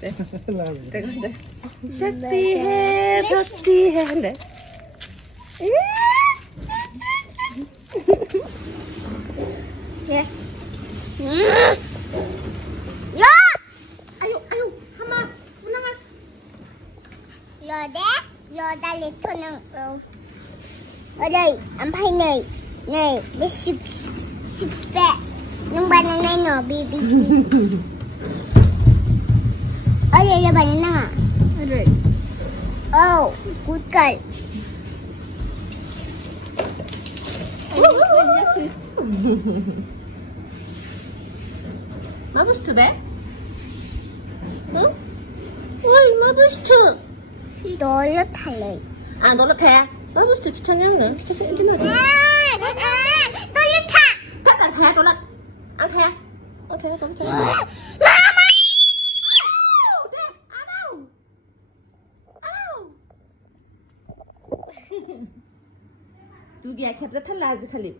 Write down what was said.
देखो शक्ति है भक्ति है ले ये 야! ayo hama menang 여다 레토는 어디 안 파이네 네 식배 능바나나 너 비비 어디 바나나 aduh 오 굿걸 Ma bist du weg? Hm? 어이 마부스트 놀러 탈래 아, 놀러 태. Ma bist du 추천형은? 진짜 인기나 지. 놀러 타 잠깐 태, 놀러. 안 태. 안 태, 놀러 태. Du gehst jetzt nicht